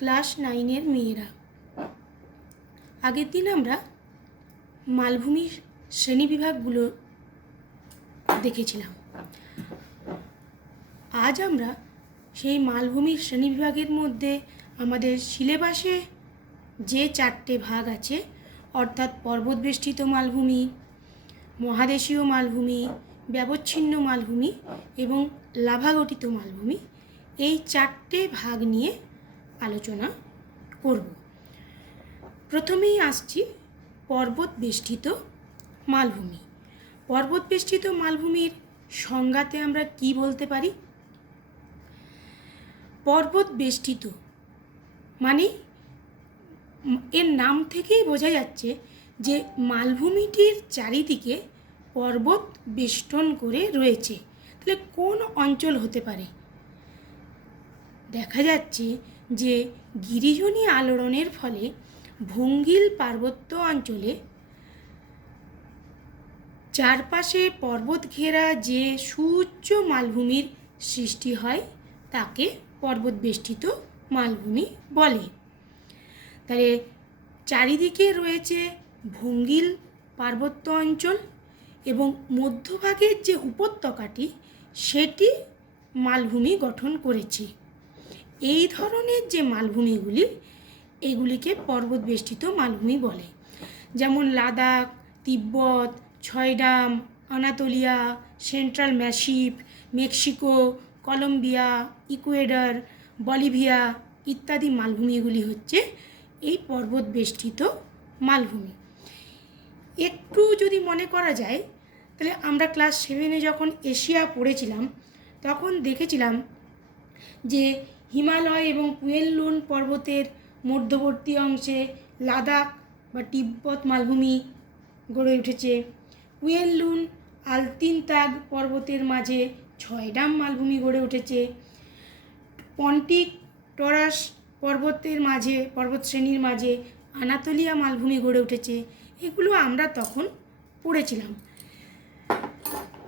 Class 9-এর মেয়েরা, আগের দিন আমরা মালভূমির শ্রেণীবিভাগগুলো দেখেছিলাম। আজ আমরা সেই মালভূমির শ্রেণীবিভাগের মধ্যে আমাদের সিলেবাসে যে 4টে ভাগ আছে, অর্থাৎ পর্বতবেষ্টিত মালভূমি, মহাদেশীয় মালভূমি, ব্যবচ্ছিন্ন মালভূমি এবং লাভাগঠিত মালভূমি, এই 4টে ভাগ নিয়ে আলোচনা করব। প্রথমেই আসছি পর্বতবেষ্টিত মালভূমি। পর্বতবেষ্টিত মালভূমির সংজ্ঞাতে আমরা কি বলতে পারি? পর্বতবেষ্টিত মানে এর নাম থেকেই বোঝা যাচ্ছে যে মালভূমিটির চারিদিকে পর্বত বেষ্টন করে রয়েছে। তাহলে কোন অঞ্চল হতে পারে? দেখা যাচ্ছে যে গিরিজনী আলোড়নের ফলে ভঙ্গিল পার্বত্য অঞ্চলে চারপাশে পর্বত ঘেরা যে সুউচ্চ মালভূমির সৃষ্টি হয় তাকে পর্বতবেষ্টিত মালভূমি বলে। তাহলে চারিদিকে রয়েছে ভঙ্গিল পার্বত্য অঞ্চল এবং মধ্যভাগের যে উপত্যকাটি সেটি মালভূমি গঠন করেছে। এই ধরনের যে মালভূমিগুলি, এগুলিকে পর্বতবেষ্টিত মালভূমি বলে। যেমন Ladakh, Tibet, Tsaidam, Anatolia, Central Massif, Mexico, Colombia, Ecuador, Bolivia ইত্যাদি মালভূমিগুলি হচ্ছে এই পর্বতবেষ্টিত মালভূমি। একটু যদি মনে করা যায়, তাহলে আমরা ক্লাস 7-এ যখন এশিয়া পড়েছিলাম তখন দেখেছিলাম যে হিমালয় এবং কুয়েনলুন পর্বতের মধ্যবর্তী অংশে লাদাখ বা তিব্বত মালভূমি গড়ে উঠেছে। কুয়েনলুন আলতিনতাগ পর্বতের মাঝে ছয়ডাম মালভূমি গড়ে উঠেছে। পন্টিক টরাস পর্বতশ্রেণীর মাঝে আনাতোলিয়া মালভূমি গড়ে উঠেছে। এগুলো আমরা তখন পড়েছিলাম।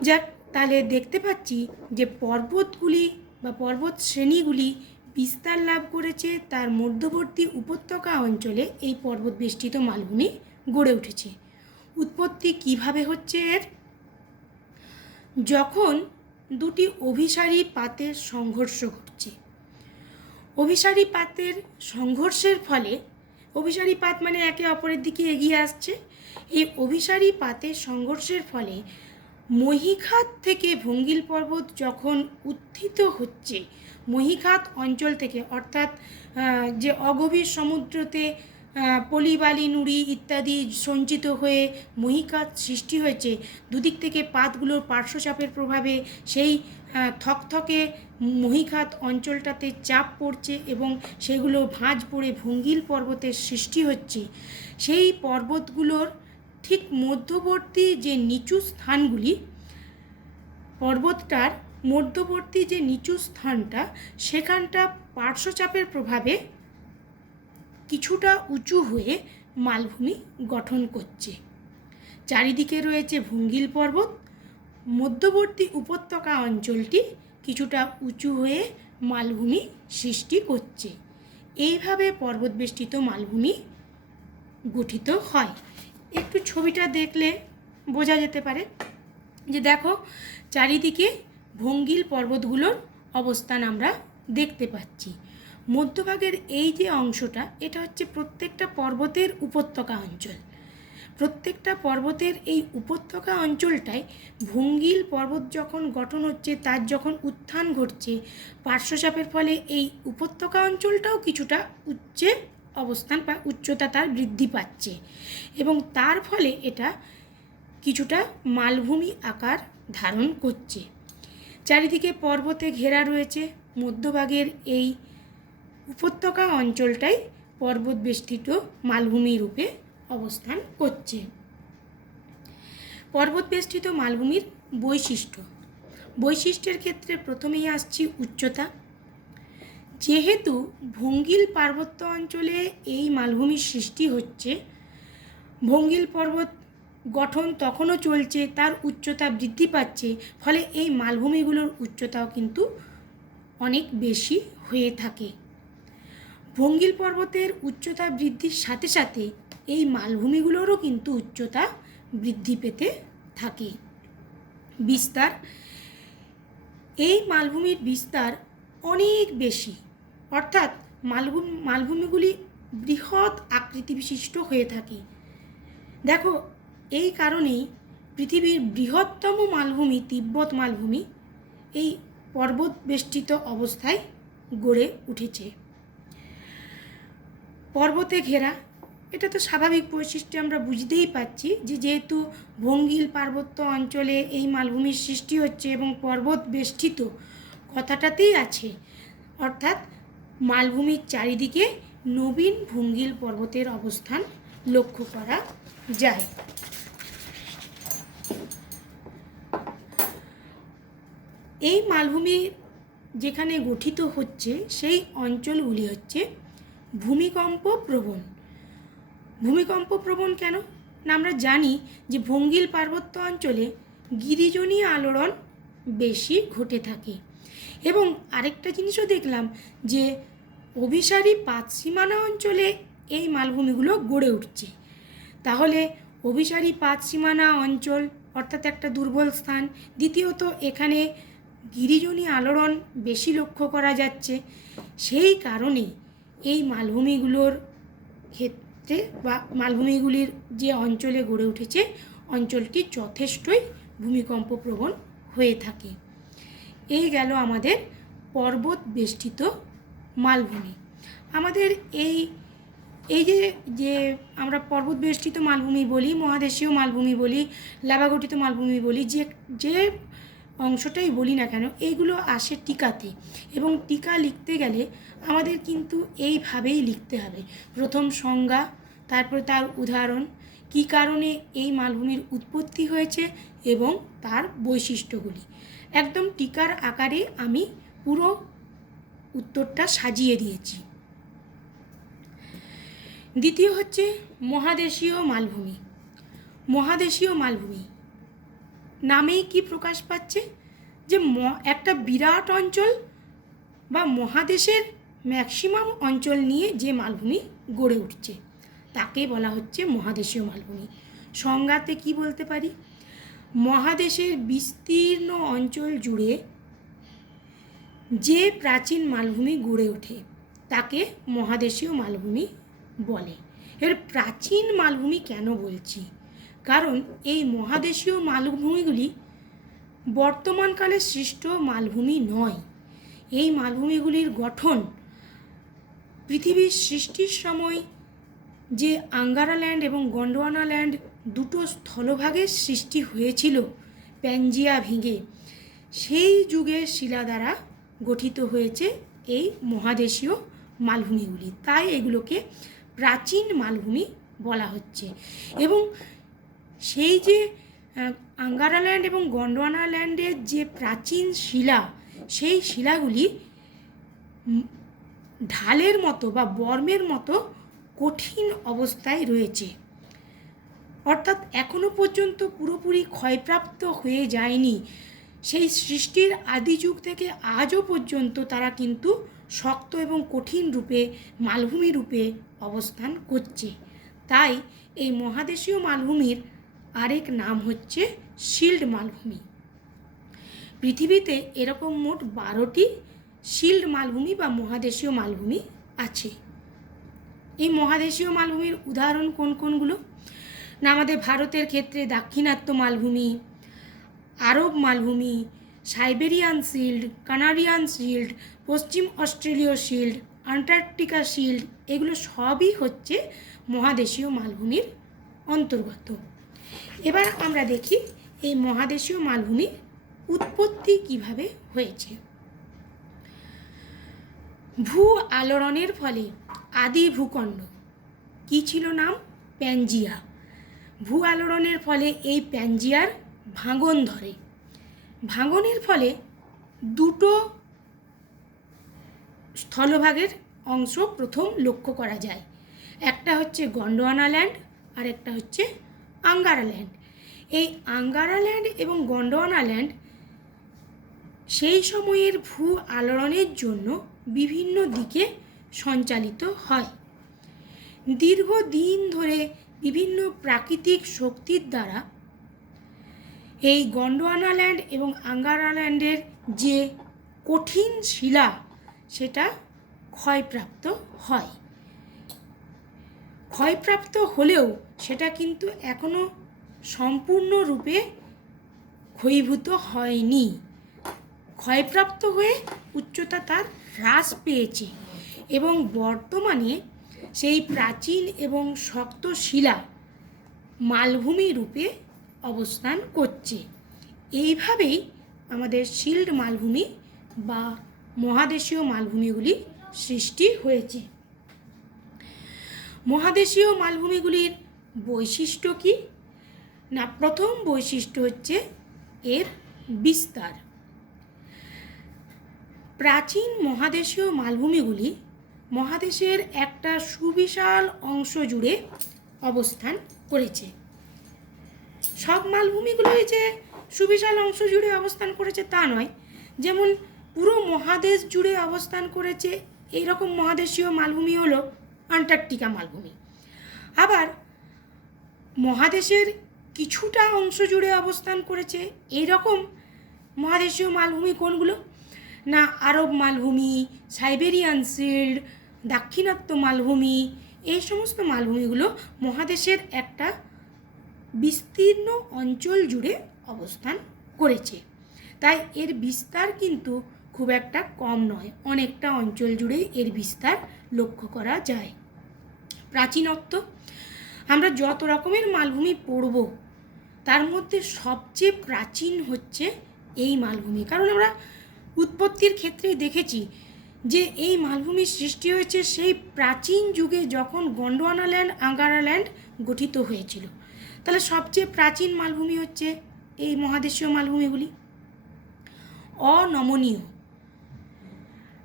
যাক, তাহলে দেখতে পাচ্ছি যে পর্বতগুলি বা পর্বত শ্রেণীগুলি বিস্তার লাভ করেছে তার মধ্যবর্তী উপত্যকা অঞ্চলে এই পর্বতবেষ্টিত মালভূমি গড়ে উঠেছে। উৎপত্তি কিভাবে হচ্ছে এর? যখন দুটি অভিসারী পাতের সংঘর্ষ ঘটছে। অভিসারী পাতের সংঘর্ষের ফলে, অভিসারী পাত মানে একে অপরের দিকে এগিয়ে আসছে, এই অভিসারী পাতের সংঘর্ষের ফলে মহীখাত থেকে ভঙ্গিল পর্বত যখন উত্থিত হচ্ছে, মহীখাত অঞ্চল থেকে, অর্থাৎ যে অগভীর সমুদ্রতে পলি বালি নুড়ি ইত্যাদি সঞ্চিত হয়ে মহীখাত সৃষ্টি হয়েছে, দুদিক থেকে পাতগুলোর পার্শ্বচাপের প্রভাবে সেই থকথকে মহীখাত অঞ্চলটাতে চাপ পড়ছে এবং সেগুলো ভাঁজ পড়ে ভঙ্গিল পর্বতের সৃষ্টি হচ্ছে। সেই পর্বতগুলোর ঠিক মধ্যবর্তী যে নিচু স্থানগুলি, পর্বতটার মধ্যবর্তী যে নিচু স্থানটা, সেখানটা পার্শ্বচাপের প্রভাবে কিছুটা উঁচু হয়ে মালভূমি গঠন করছে। চারিদিকে রয়েছে ভঙ্গিল পর্বত, মধ্যবর্তী উপত্যকা অঞ্চলটি কিছুটা উঁচু হয়ে মালভূমি সৃষ্টি করছে। এইভাবে পর্বতবেষ্টিত মালভূমি গঠিত হয়। একটু ছবিটা দেখলে বোঝা যেতে পারে যে দেখো, চারিদিকে ভঙ্গিল পর্বতগুলোর অবস্থান আমরা দেখতে পাচ্ছি। মধ্যভাগের এই যে অংশটা, এটা হচ্ছে প্রত্যেকটা পর্বতের উপত্যকা অঞ্চল। প্রত্যেকটা পর্বতের এই উপত্যকা অঞ্চলটায় ভঙ্গিল পর্বত যখন গঠন হচ্ছে, তার যখন উত্থান ঘটছে, পার্শ্বচাপের ফলে এই উপত্যকা অঞ্চলটাও কিছুটা উচ্চে অবস্থান বা উচ্চতা তার বৃদ্ধি পাচ্ছে এবং তার ফলে এটা কিছুটা মালভূমি আকার ধারণ করছে। চারিদিকে পর্বতে ঘেরা রয়েছে, মধ্যভাগের এই উপত্যকা অঞ্চলটাই পর্বতবেষ্টিত মালভূমি রূপে অবস্থান করছে। পর্বতবেষ্টিত মালভূমির বৈশিষ্ট্যের ক্ষেত্রে প্রথমেই আসছি উচ্চতা। যেহেতু ভঙ্গিল পার্বত্য অঞ্চলে এই মালভূমির সৃষ্টি হচ্ছে, ভঙ্গিল পর্বত গঠন তখনও চলছে, তার উচ্চতা বৃদ্ধি পাচ্ছে, ফলে এই মালভূমিগুলোর উচ্চতাও কিন্তু অনেক বেশি হয়ে থাকে। ভঙ্গিল পর্বতের উচ্চতা বৃদ্ধির সাথে সাথে এই মালভূমিগুলোরও কিন্তু উচ্চতা বৃদ্ধি পেতে থাকে। বিস্তার, এই মালভূমির বিস্তার অনেক বেশি, অর্থাৎ মালভূমিগুলি বৃহৎ আকৃতি বিশিষ্ট হয়ে থাকে। দেখো, এই কারণেই পৃথিবীর বৃহত্তম মালভূমি তিব্বত মালভূমি এই পর্বত বেষ্টিত অবস্থায় গড়ে উঠেছে। পর্বতে ঘেরা, এটা তো স্বাভাবিক বৈশিষ্ট্য, আমরা বুঝতেই পারছি যে যেহেতু ভঙ্গিল পার্বত্য অঞ্চলে এই মালভূমির সৃষ্টি হচ্ছে এবং পর্বত বেষ্টিত কথাটাতেই আছে, অর্থাৎ মালভূমির চারিদিকে নবীন ভঙ্গিল পর্বতের অবস্থান লক্ষ্য করা যায়। এই মালভূমি যেখানে গঠিত হচ্ছে সেই অঞ্চলগুলি হচ্ছে ভূমিকম্প প্রবণ। ভূমিকম্প প্রবণ কেন না, আমরা জানি যে ভঙ্গিল পার্বত্য অঞ্চলে গিরিজনীয় আলোড়ন বেশি ঘটে থাকে। এবং আরেকটা জিনিসও দেখলাম যে অভিসারী পাতসীমানা অঞ্চলে এই মালভূমিগুলো গড়ে উঠছে। তাহলে অভিসারী পাতসীমানা অঞ্চল অর্থাৎ একটা দুর্বল স্থান, দ্বিতীয়ত এখানে গিরিজনীয় আলোড়ন বেশি লক্ষ্য করা যাচ্ছে। সেই কারণে এই মালভূমিগুলোর ক্ষেত্রে বা মালভূমিগুলির যে অঞ্চলে গড়ে উঠেছে অঞ্চলটি যথেষ্টই ভূমিকম্প প্রবণ হয়ে থাকে। এই গেল আমাদের পর্বত বেষ্টিত মালভূমি। আমাদের এই যে আমরা পর্বত বেষ্টিত মালভূমি বলি, মহাদেশীয় মালভূমি বলি, লাভাগঠিত মালভূমি বলি, যে অংশটাই বলি না কেন, এইগুলো আসে টিকাতে। এবং টিকা লিখতে গেলে আমাদের কিন্তু এইভাবেই লিখতে হবে, প্রথম সংজ্ঞা, তারপরে তার উদাহরণ, কী কারণে এই মালভূমির উৎপত্তি হয়েছে এবং তার বৈশিষ্ট্যগুলি। একদম টিকার আকারে আমি পুরো উত্তরটা সাজিয়ে দিয়েছি। দ্বিতীয় হচ্ছে মহাদেশীয় মালভূমি। মহাদেশীয় মালভূমি নামেই কি প্রকাশ পাচ্ছে যে একটা বিরাট অঞ্চল বা মহাদেশের ম্যাক্সিমাম অঞ্চল নিয়ে যে মালভূমি গড়ে উঠছে তাকে বলা হচ্ছে মহাদেশীয় মালভূমি। সংজ্ঞাতে কি বলতে পারি, মহাদেশের বিস্তীর্ণ অঞ্চল জুড়ে যে প্রাচীন মালভূমি গড়ে ওঠে তাকে মহাদেশীয় মালভূমি বলে। এর প্রাচীন মালভূমি কেন বলছি, কারণ এই মহাদেশীয় মালভূমিগুলি বর্তমানকালে সৃষ্ট মালভূমি নয়। এই মালভূমিগুলির গঠন পৃথিবীর সৃষ্টির সময় যে আঙ্গারা ল্যান্ড এবং গন্ডোয়ানা ল্যান্ড দুটো স্থলভাগের সৃষ্টি হয়েছিল প্যাঞ্জিয়া ভেঙে, সেই যুগের শিলা দ্বারা গঠিত হয়েছে এই মহাদেশীয় মালভূমিগুলি। তাই এগুলোকে প্রাচীন মালভূমি বলা হচ্ছে। এবং সেই যে আঙ্গারা ল্যান্ড এবং গন্ডোয়ানা ল্যান্ডের যে প্রাচীন শিলা, সেই শিলাগুলি ঢালের মতো বা বর্মের মতো কঠিন অবস্থায় রয়েছে, অর্থাৎ এখনো পর্যন্ত পুরোপুরি ক্ষয়প্রাপ্ত হয়ে যায়নি। সেই সৃষ্টির আদি যুগ থেকে আজও পর্যন্ত তারা কিন্তু শক্ত এবং কঠিন রূপে মালভূমি রূপে অবস্থান করছে। তাই এই মহাদেশীয় মালভূমির আরেক নাম হচ্ছে শিল্ড মালভূমি। পৃথিবীতে এরকম মোট 12টি শিল্ড মালভূমি বা মহাদেশীয় মালভূমি আছে। এই মহাদেশীয় মালভূমির উদাহরণ কোন কোনগুলো না, আমাদের ভারতের ক্ষেত্রে দাক্ষিণাত্য মালভূমি, আরব মালভূমি, সাইবেরিয়ান শিল্ড, কানাডিয়ান শিল্ড, পশ্চিম অস্ট্রেলীয় শিল্ড, আন্টার্কটিকা শিল্ড, এগুলো সবই হচ্ছে মহাদেশীয় মালভূমির অন্তর্গত। এবার আমরা দেখি এই মহাদেশীয় মালভূমির উৎপত্তি কিভাবে হয়েছে। ভূ আলোড়নের ফলে আদি ভূখণ্ড কি ছিল নাম, প্যাঞ্জিয়া। ভূ আলোড়নের ফলে এই প্যাঞ্জিয়ার ভাঙন ধরে। ভাঙনের ফলে দুটো স্থলভাগের অংশ প্রথম লক্ষ্য করা যায়, একটা হচ্ছে গন্ডোয়ানা ল্যান্ড আর একটা হচ্ছে আঙ্গারা ল্যান্ড। এই আঙ্গারা ল্যান্ড এবং গন্ডোয়ানা ল্যান্ড সেই সময়ের ভূ আলোড়নের জন্য বিভিন্ন দিকে সঞ্চালিত হয়। দীর্ঘদিন ধরে বিভিন্ন প্রাকৃতিক শক্তির দ্বারা এই গন্ডোয়ানাল্যান্ড এবং আঙ্গারাল্যান্ডের যে কঠিন শিলা সেটা ক্ষয়প্রাপ্ত হয়। ক্ষয়প্রাপ্ত হলেও সেটা কিন্তু এখনও সম্পূর্ণরূপে ক্ষয়ীভূত হয়নি। ক্ষয়প্রাপ্ত হয়ে উচ্চতা তার হ্রাস পেয়েছে এবং বর্তমানে সেই প্রাচীন এবং শক্ত শিলা মালভূমি রূপে অবস্থান করছে। এইভাবেই আমাদের শিল্ড মালভূমি বা মহাদেশীয় মালভূমিগুলি সৃষ্টি হয়েছে। মহাদেশীয় মালভূমিগুলির বৈশিষ্ট্য কী? না, প্রথম বৈশিষ্ট্য হচ্ছে এর বিস্তার। প্রাচীন মহাদেশীয় মালভূমিগুলি মহাদেশের একটা সুবিশাল অংশ জুড়ে অবস্থান করেছে। সব মালভূমিগুলোই যে সুবিশাল অংশ জুড়ে অবস্থান করেছে তা নয়। যেমন পুরো মহাদেশ জুড়ে অবস্থান করেছে এইরকম মহাদেশীয় মালভূমি হলো আন্টার্কটিকা মালভূমি। আবার মহাদেশের কিছুটা অংশ জুড়ে অবস্থান করেছে এইরকম মহাদেশীয় মালভূমি কোনগুলো? না, আরব মালভূমি, সাইবেরিয়ান শিল্ড, দাক্ষিণাত্য মালভূমি, এই সমস্ত মালভূমিগুলো মহাদেশের একটা বিস্তীর্ণ অঞ্চল জুড়ে অবস্থান করেছে। তাই এর বিস্তার কিন্তু খুব একটা কম নয়, অনেকটা অঞ্চল জুড়ে এর বিস্তার লক্ষ্য করা যায়। প্রাচীনত্ব, আমরা যত রকমের মালভূমি পড়ব তার মধ্যে সবচেয়ে প্রাচীন হচ্ছে এই মালভূমি। কারণ আমরা উৎপত্তির ক্ষেত্রেই দেখেছি যে এই মালভূমির সৃষ্টি হয়েছে সেই প্রাচীন যুগে যখন গন্ডোয়ানাল্যান্ড আঙ্গারাল্যান্ড গঠিত হয়েছিল। তাহলে সবচেয়ে প্রাচীন মালভূমি হচ্ছে এই মহাদেশীয় মালভূমিগুলি। অনমনীয়,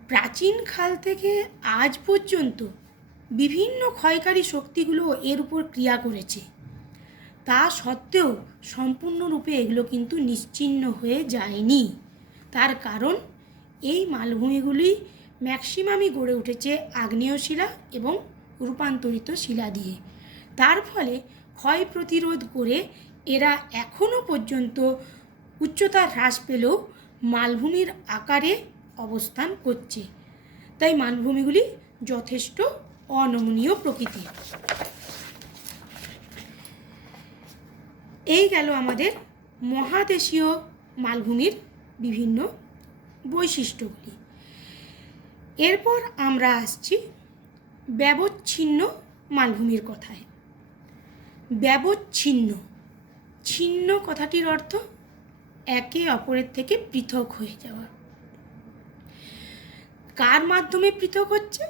প্রাচীন কাল থেকে আজ পর্যন্ত বিভিন্ন ক্ষয়কারী শক্তিগুলো এর উপর ক্রিয়া করেছে। তা সত্ত্বেও সম্পূর্ণরূপে এগুলো কিন্তু নিশ্চিহ্ন হয়ে যায়নি। তার কারণ এই মালভূমিগুলি ম্যাক্সিমামই গড়ে উঠেছে আগ্নেয় শিলা এবং রূপান্তরিত শিলা দিয়ে। তার ফলে ক্ষয় প্রতিরোধ করে এরা এখনও পর্যন্ত উচ্চতা হ্রাস পেলেও মালভূমির আকারে অবস্থান করছে। তাই মালভূমিগুলি যথেষ্ট অনমনীয় প্রকৃতির। এই গেল আমাদের মহাদেশীয় মালভূমির বিভিন্ন বৈশিষ্ট্যগুলি। এরপর আমরা আসছি ব্যবচ্ছিন্ন মালভূমির কথায়। ব্যবচ্ছিন্ন, ছিন্ন কথাটির অর্থ একে অপরের থেকে পৃথক হয়ে যাওয়া। কার মাধ্যমে পৃথক হচ্ছে?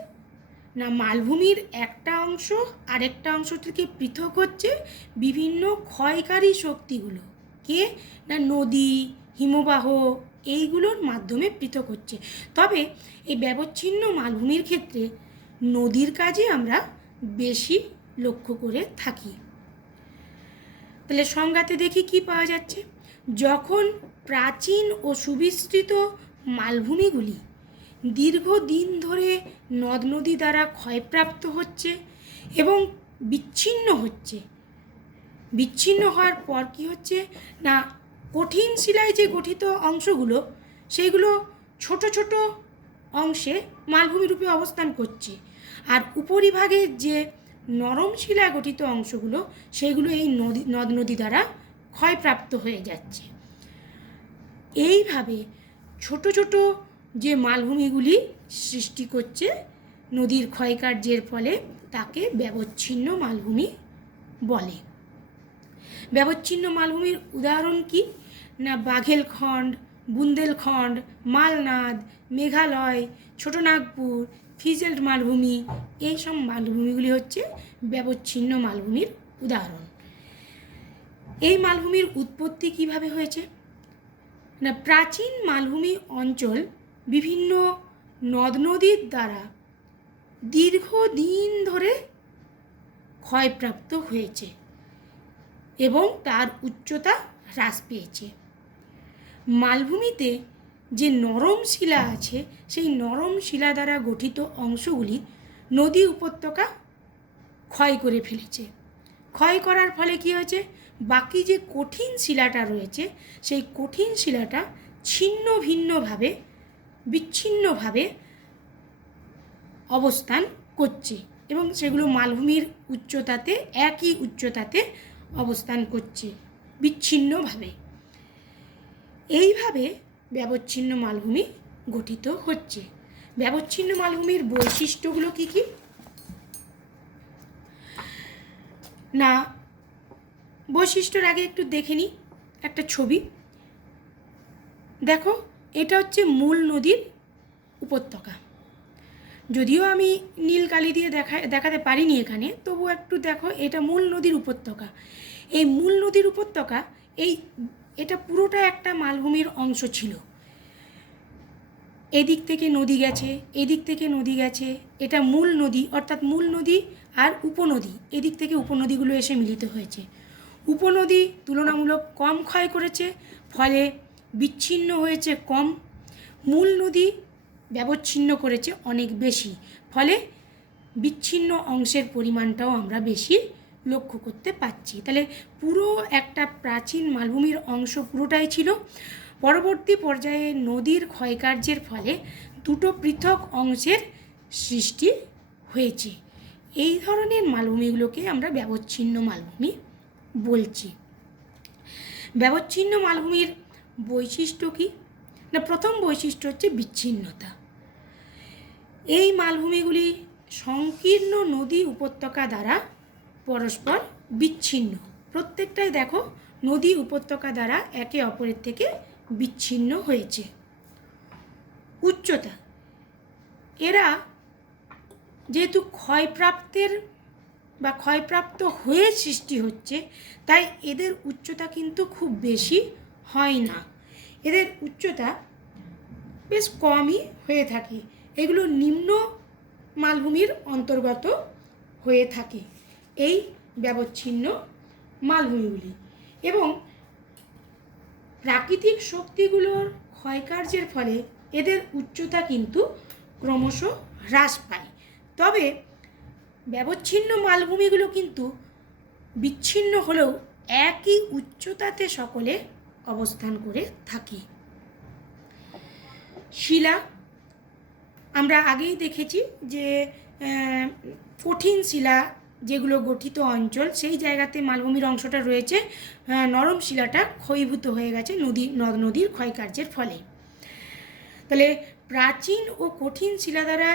না, মালভূমির একটা অংশ আরেকটা অংশ থেকে পৃথক হচ্ছে বিভিন্ন ক্ষয়কারী শক্তিগুলো। কে? না, নদী, হিমবাহ, এইগুলোর মাধ্যমে পৃথক হচ্ছে। তবে এই ব্যবচ্ছিন্ন মালভূমির ক্ষেত্রে নদীর কাজে আমরা বেশি লক্ষ্য করে থাকি। তাহলে সংজ্ঞাতে দেখি কি পাওয়া যাচ্ছে। যখন প্রাচীন ও সুবিস্তৃত মালভূমিগুলি দীর্ঘদিন ধরে নদ নদী দ্বারা ক্ষয়প্রাপ্ত হচ্ছে এবং বিচ্ছিন্ন হচ্ছে। বিচ্ছিন্ন হওয়ার পর কি হচ্ছে? না, কঠিন শিলায় যে গঠিত অংশগুলো সেইগুলো ছোট ছোট অংশে মালভূমি রূপে অবস্থান করছে, আর উপরিভাগের যে নরম শিলা গঠিত অংশগুলো সেগুলো এই নদ নদী দ্বারা ক্ষয়প্রাপ্ত হয়ে যাচ্ছে। এইভাবে ছোট ছোট যে মালভূমিগুলি সৃষ্টি করছে নদীর ক্ষয়কার্যের ফলে তাকে ব্যবচ্ছিন্ন মালভূমি বলে। ব্যবচ্ছিন্ন মালভূমির উদাহরণ কি? না, বাঘেলখণ্ড, বুন্দেলখণ্ড, মালনাদ, মেঘালয়, ছোটনাগপুর, ফিজেল্ড মালভূমি, এইসব মালভূমিগুলি হচ্ছে ব্যবচ্ছিন্ন মালভূমির উদাহরণ। এই মালভূমির উৎপত্তি কিভাবে হয়েছে? না, প্রাচীন মালভূমি অঞ্চল বিভিন্ন নদ নদীর দ্বারা দীর্ঘদিন ধরে ক্ষয়প্রাপ্ত হয়েছে এবং তার উচ্চতা হ্রাস পেয়েছে। মালভূমিতে যে নরম শিলা আছে সেই নরম শিলা দ্বারা গঠিত অংশগুলি নদী উপত্যকা ক্ষয় করে ফেলেছে। ক্ষয় করার ফলে কী হয়েছে, বাকি যে কঠিন শিলাটা রয়েছে সেই কঠিন শিলাটা ছিন্ন ভিন্নভাবে বিচ্ছিন্নভাবে অবস্থান করছে এবং সেগুলো মালভূমির উচ্চতাতে একই উচ্চতাতে অবস্থান করছে বিচ্ছিন্নভাবে। এইভাবে ব্যবচ্ছিন্ন মালভূমি গঠিত হচ্ছে। ব্যবচ্ছিন্ন মালভূমির বৈশিষ্ট্যগুলো কী কী না, বৈশিষ্ট্যর আগে একটু দেখে নিই একটা ছবি। দেখো, এটা হচ্ছে মূল নদীর উপত্যকা। যদিও আমি নীল কালি দিয়ে দেখাতে পারিনি এখানে, তবু একটু দেখো, এটা মূল নদীর উপত্যকা। এই মূল নদীর উপত্যকা এটা পুরোটা একটা মালভূমির অংশ ছিল। এদিক থেকে নদী গেছে, এদিক থেকে নদী গেছে, এটা মূল নদী, অর্থাৎ মূল নদী আর উপনদী, এদিক থেকে উপনদীগুলো এসে মিলিত হয়েছে। উপনদী তুলনামূলক কম ক্ষয় করেছে, ফলে বিচ্ছিন্ন হয়েছে কম। মূল নদী ব্যবচ্ছিন্ন করেছে অনেক বেশি, ফলে বিচ্ছিন্ন অংশের পরিমাণটাও আমরা বেশি লক্ষ্য করতে পারছি। তাহলে পুরো একটা প্রাচীন মালভূমির অংশ পুরোটাই ছিল। পরবর্তী পর্যায়ে নদীর ক্ষয়কার্যের ফলে দুটো পৃথক অংশের সৃষ্টি হয়েছে। এই ধরনের মালভূমিগুলোকে আমরা ব্যবচ্ছিন্ন মালভূমি বলছি। ব্যবচ্ছিন্ন মালভূমির বৈশিষ্ট্য কী না, প্রথম বৈশিষ্ট্য হচ্ছে বিচ্ছিন্নতা। এই মালভূমিগুলি সংকীর্ণ নদী উপত্যকা দ্বারা পরস্পর বিচ্ছিন্ন। প্রত্যেকটাই দেখো নদী উপত্যকা দ্বারা একে অপরের থেকে বিচ্ছিন্ন হয়েছে। উচ্চতা, এরা যেহেতু ক্ষয়প্রাপ্ত হয়ে সৃষ্টি হচ্ছে, তাই এদের উচ্চতা কিন্তু খুব বেশি হয় না। এদের উচ্চতা বেশ কমই হয়ে থাকে। এগুলো নিম্ন মালভূমির অন্তর্গত হয়ে থাকে এই ব্যবচ্ছিন্ন মালভূমিগুলি। এবং প্রাকৃতিক শক্তিগুলোর ক্ষয়কার্যের ফলে এদের উচ্চতা কিন্তু ক্রমশ হ্রাস পায়। তবে ব্যবচ্ছিন্ন মালভূমিগুলো কিন্তু বিচ্ছিন্ন হলেও একই উচ্চতাতে সকলে অবস্থান করে থাকে। শিলা, আমরা আগেই দেখেছি যে কঠিন শিলা যেগুলো গঠিত অঞ্চল, সেই জায়গাতে মালভূমির অংশটা রয়েছে, নরম শিলাটা ক্ষয়ীভূত হয়ে গেছে নদ নদীর ক্ষয়কার্যের ফলে। তাহলে প্রাচীন ও কঠিন শিলা দ্বারা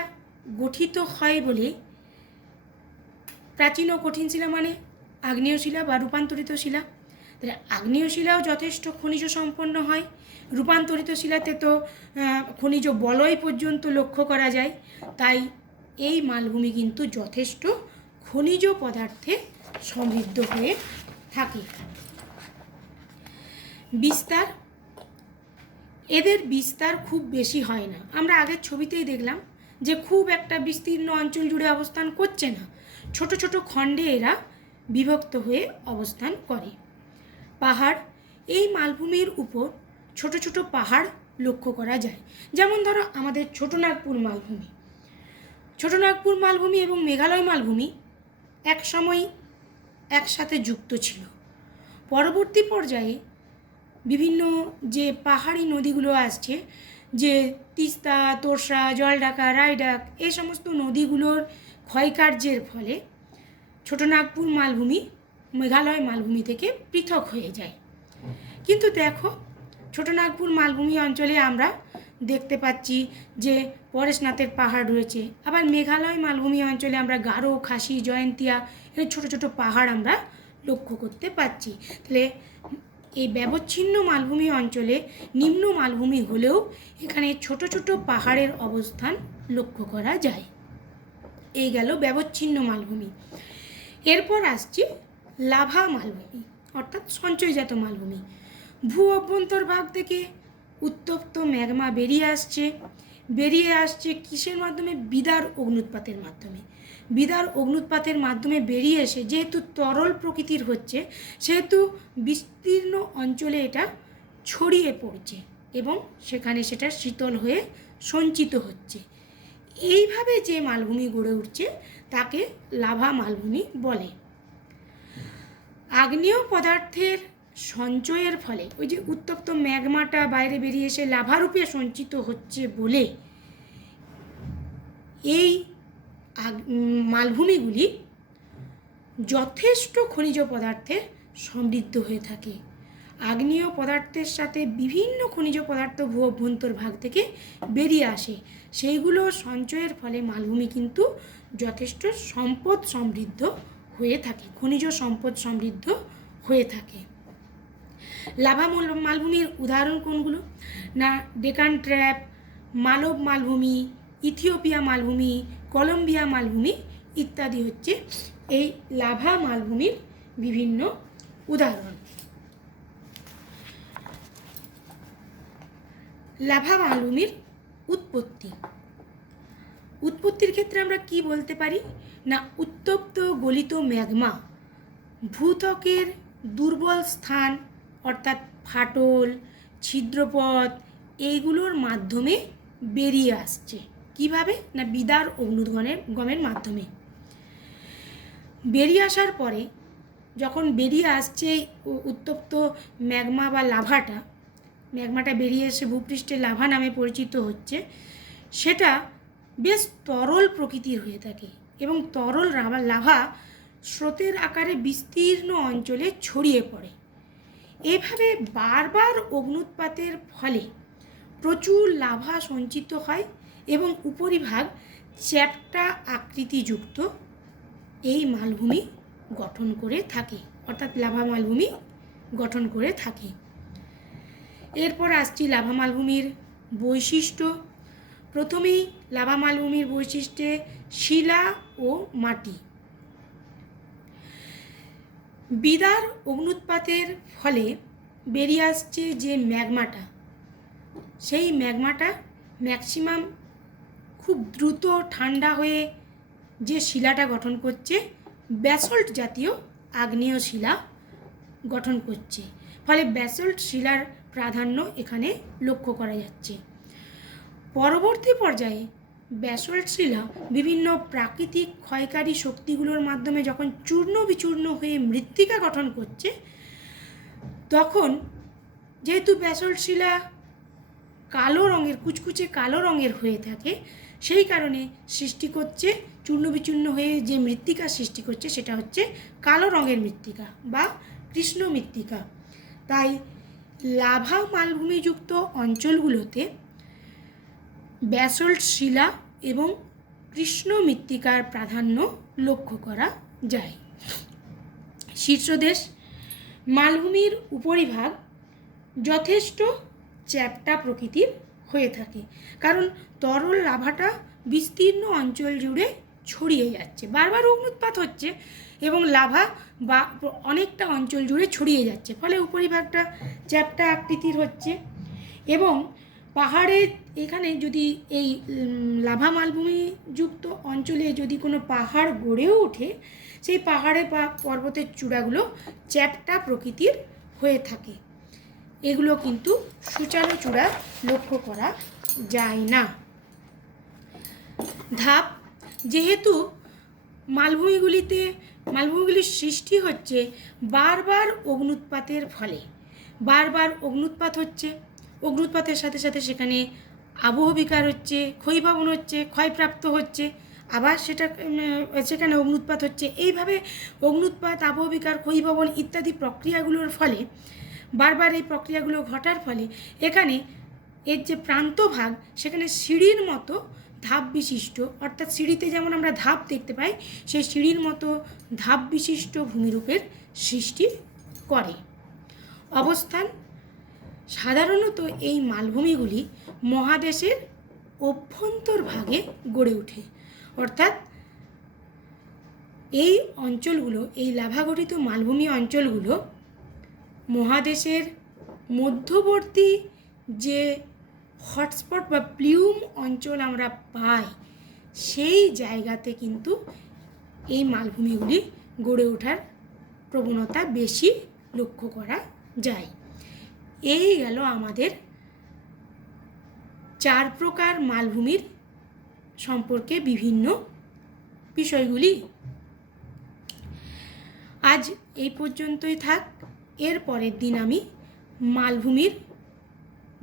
গঠিত হয় বলে, প্রাচীন ও কঠিন শিলা মানে আগ্নেয় শিলা বা রূপান্তরিত শিলা। তাহলে আগ্নেয় শিলাও যথেষ্ট খনিজ সম্পন্ন হয়, রূপান্তরিত শিলাতে তো খনিজ বলয় পর্যন্ত লক্ষ্য করা যায়। তাই এই মালভূমি কিন্তু যথেষ্ট খনিজ পদার্থে সমৃদ্ধ হয়ে থাকে। বিস্তার, এদের বিস্তার খুব বেশি হয় না। আমরা আগের ছবিতেই দেখলাম যে খুব একটা বিস্তীর্ণ অঞ্চল জুড়ে অবস্থান করছে না, ছোট ছোট খণ্ডে এরা বিভক্ত হয়ে অবস্থান করে। পাহাড়, এই মালভূমির উপর ছোট ছোট পাহাড় লক্ষ্য করা যায়। যেমন ধরো আমাদের ছোটনাগপুর মালভূমি, ছোটনাগপুর মালভূমি এবং মেঘালয় মালভূমি এক সময় একসাথে যুক্ত ছিল। পরবর্তী পর্যায়ে বিভিন্ন যে পাহাড়ি নদীগুলো আসছে, যে তিস্তা, তোরসা, জলঢাকা, রায়ডাক, এই সমস্ত নদীগুলোর ক্ষয়কার্যের ফলে ছোটনাগপুর মালভূমি মেঘালয় মালভূমি থেকে পৃথক হয়ে যায়। কিন্তু দেখো, ছোটনাগপুর মালভূমি অঞ্চলে আমরা দেখতে পাচ্ছি যে পরেশনাথের পাহাড় রয়েছে। আবার মেঘালয় মালভূমি অঞ্চলে আমরা গারো, খাসি, জয়ন্তিয়া, এর ছোট ছোট পাহাড় আমরা লক্ষ্য করতে পাচ্ছি। তাহলে এই ব্যবচ্ছিন্ন মালভূমি অঞ্চলে নিম্ন মালভূমি হলেও এখানে ছোট ছোট পাহাড়ের অবস্থান লক্ষ্য করা যায়। এই গেল ব্যবচ্ছিন্ন মালভূমি। এরপর আসছে লাভা মালভূমি, অর্থাৎ সঞ্চয়জাত মালভূমি। ভূ অভ্যন্তরভাগ থেকে উত্তপ্ত ম্যাগমা বেরিয়ে আসছে কিসের মাধ্যমে? বিদার অগ্নুৎপাতের মাধ্যমে। বিদার অগ্নুৎপাতের মাধ্যমে বেরিয়ে এসে যেহেতু তরল প্রকৃতির হচ্ছে, সেহেতু বিস্তীর্ণ অঞ্চলে এটা ছড়িয়ে পড়ছে। এবং সেখানে সেটা শীতল হয়ে সঞ্চিত হচ্ছে। এইভাবে যে মালভূমি গড়ে উঠছে তাকে লাভা মালভূমি বলে। আগ্নেয় পদার্থের সঞ্চয়ের ফলে ওই যে উত্তপ্ত ম্যাগমাটা বাইরে বেরিয়ে এসে লাভারূপে সঞ্চিত হচ্ছে বলে এই মালভূমিগুলি যথেষ্ট খনিজ পদার্থে সমৃদ্ধ হয়ে থাকে। আগ্নেয় পদার্থের সাথে বিভিন্ন খনিজ পদার্থ ভূ অভ্যন্তর ভাগ থেকে বেরিয়ে আসে, সেইগুলো সঞ্চয়ের ফলে মালভূমি কিন্তু যথেষ্ট সম্পদ সমৃদ্ধ হয়ে থাকে, খনিজ সম্পদ সমৃদ্ধ হয়ে থাকে। লাভা মালভূমির উদাহরণ কোনগুলো? না, ডেকান ট্র্যাপ, মালব মালভূমি, ইথিওপিয়া মালভূমি, কলম্বিয়া মালভূমি ইত্যাদি হচ্ছে এই লাভা মালভূমির বিভিন্ন উদাহরণ। লাভা মালভূমির উৎপত্তির ক্ষেত্রে আমরা কি বলতে পারি? না, উত্তপ্ত গলিত ম্যাগমা ভূত্বকের দুর্বল স্থান অর্থাৎ ফাটল, ছিদ্রপথ এইগুলোর মাধ্যমে বেরিয়ে আসছে। কিভাবে? না, বিদার অগ্নুদ্গমের মাধ্যমে বেরিয়ে আসার পরে যখন বেরিয়ে আসছে উত্তপ্ত ম্যাগমা বা ম্যাগমাটা বেরিয়ে এসে ভূপৃষ্ঠে লাভা নামে পরিচিত হচ্ছে, সেটা বেশ তরল প্রকৃতির হয়ে থাকে এবং তরল লাভা স্রোতের আকারে বিস্তীর্ণ অঞ্চলে ছড়িয়ে পড়ে। এভাবে বারবার অগ্নুৎপাতের ফলে প্রচুর লাভা সঞ্চিত হয় এবং উপরিভাগ চ্যাপ্টা আকৃতিযুক্ত এই মালভূমি গঠন করে থাকে, অর্থাৎ লাভা মালভূমি গঠন করে থাকে। এরপর আসছি লাভা মালভূমির বৈশিষ্ট্য। প্রথমেই লাভা মালভূমির বৈশিষ্ট্যে শিলা ও মাটি। বিদার অগ্নুৎপাতের ফলে বেরিয়ে আসছে যে ম্যাগমাটা, সেই ম্যাগমাটা ম্যাক্সিমাম খুব দ্রুত ঠান্ডা হয়ে যে শিলাটা গঠন করছে ব্যাসল্ট জাতীয় আগ্নেয় শিলা গঠন করছে, ফলে ব্যাসল্ট শিলার প্রাধান্য এখানে লক্ষ্য করা যাচ্ছে। পরবর্তী পর্যায়ে ব্যাসল্ট শিলা বিভিন্ন প্রাকৃতিক ক্ষয়কারী শক্তিগুলোর মাধ্যমে যখন চূর্ণ বিচূর্ণ হয়ে মৃত্তিকা গঠন করছে, তখন যেহেতু ব্যাসল্ট শিলা কালো রঙের, কুচকুচে কালো রঙের হয়ে থাকে, সেই কারণে সৃষ্টি করছে চূর্ণ বিচূর্ণ হয়ে যে মৃত্তিকা সৃষ্টি করছে সেটা হচ্ছে কালো রঙের মৃত্তিকা বা কৃষ্ণ মৃত্তিকা। তাই লাভা মালভূমিযুক্ত অঞ্চলগুলোতে ব্যাসল্ট শিলা এবং কৃষ্ণ মৃত্তিকার প্রাধান্য লক্ষ্য করা যায়। শীর্ষদেশ মালভূমির উপরিভাগ যথেষ্ট চ্যাপ্টা প্রকৃতির হয়ে থাকে, কারণ তরল লাভাটা বিস্তীর্ণ অঞ্চল জুড়ে ছড়িয়ে যাচ্ছে, বারবার অগ্নুৎপাত হচ্ছে এবং লাভা বা অনেকটা অঞ্চল জুড়ে ছড়িয়ে যাচ্ছে, ফলে উপরিভাগটা চ্যাপ্টা আকৃতির হচ্ছে। এবং পাহাড়ের এখানে যদি এই লাভা মালভূমিযুক্ত অঞ্চলে যদি কোনো পাহাড় গড়েও ওঠে, সেই পাহাড়ে বা পর্বতের চূড়াগুলো চ্যাপ্টা প্রকৃতির হয়ে থাকে। এগুলো কিন্তু সুচালো চূড়া লক্ষ্য করা যায় না। ধাপ, যেহেতু মালভূমিগুলির সৃষ্টি হচ্ছে বারবার অগ্নুৎপাতের ফলে, বারবার অগ্নুৎপাত হচ্ছে, অগ্নুৎপাতের সাথে সাথে সেখানে আবহবিকার হচ্ছে, ক্ষয়ীভবন হচ্ছে, ক্ষয়প্রাপ্ত হচ্ছে, আবার সেখানে অগ্নুৎপাত হচ্ছে। এইভাবে অগ্নুৎপাত, আবহবিকার, ক্ষয়ীভবন ইত্যাদি প্রক্রিয়াগুলোর ফলে, বারবার এই প্রক্রিয়াগুলো ঘটার ফলে এখানে এর যে প্রান্তভাগ সেখানে সিঁড়ির মতো ধাপ বিশিষ্ট, অর্থাৎ সিঁড়িতে যেমন আমরা ধাপ দেখতে পাই, সেই সিঁড়ির মতো ধাপ বিশিষ্ট ভূমিরূপের সৃষ্টি করে। অবস্থান, সাধারণত এই মালভূমিগুলি মহাদেশের অভ্যন্তরভাগে গড়ে ওঠে, অর্থাৎ এই অঞ্চলগুলো, এই লাভাগঠিত মালভূমি অঞ্চলগুলো মহাদেশের মধ্যবর্তী যে হটস্পট বা প্লিউম অঞ্চল আমরা পাই, সেই জায়গাতে কিন্তু এই মালভূমিগুলি গড়ে ওঠার প্রবণতা বেশি লক্ষ্য করা যায়। এই গেল আমাদের চার প্রকার মালভূমির সম্পর্কে বিভিন্ন বিষয়গুলি। আজ এই পর্যন্তই থাক। এর পরের দিন আমি মালভূমির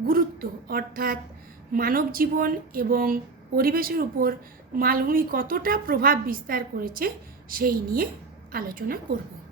গুরুত্ব অর্থাৎ মানব জীবন এবং পরিবেশের উপর মালভূমি কতটা প্রভাব বিস্তার করেছে সেই নিয়ে আলোচনা করব।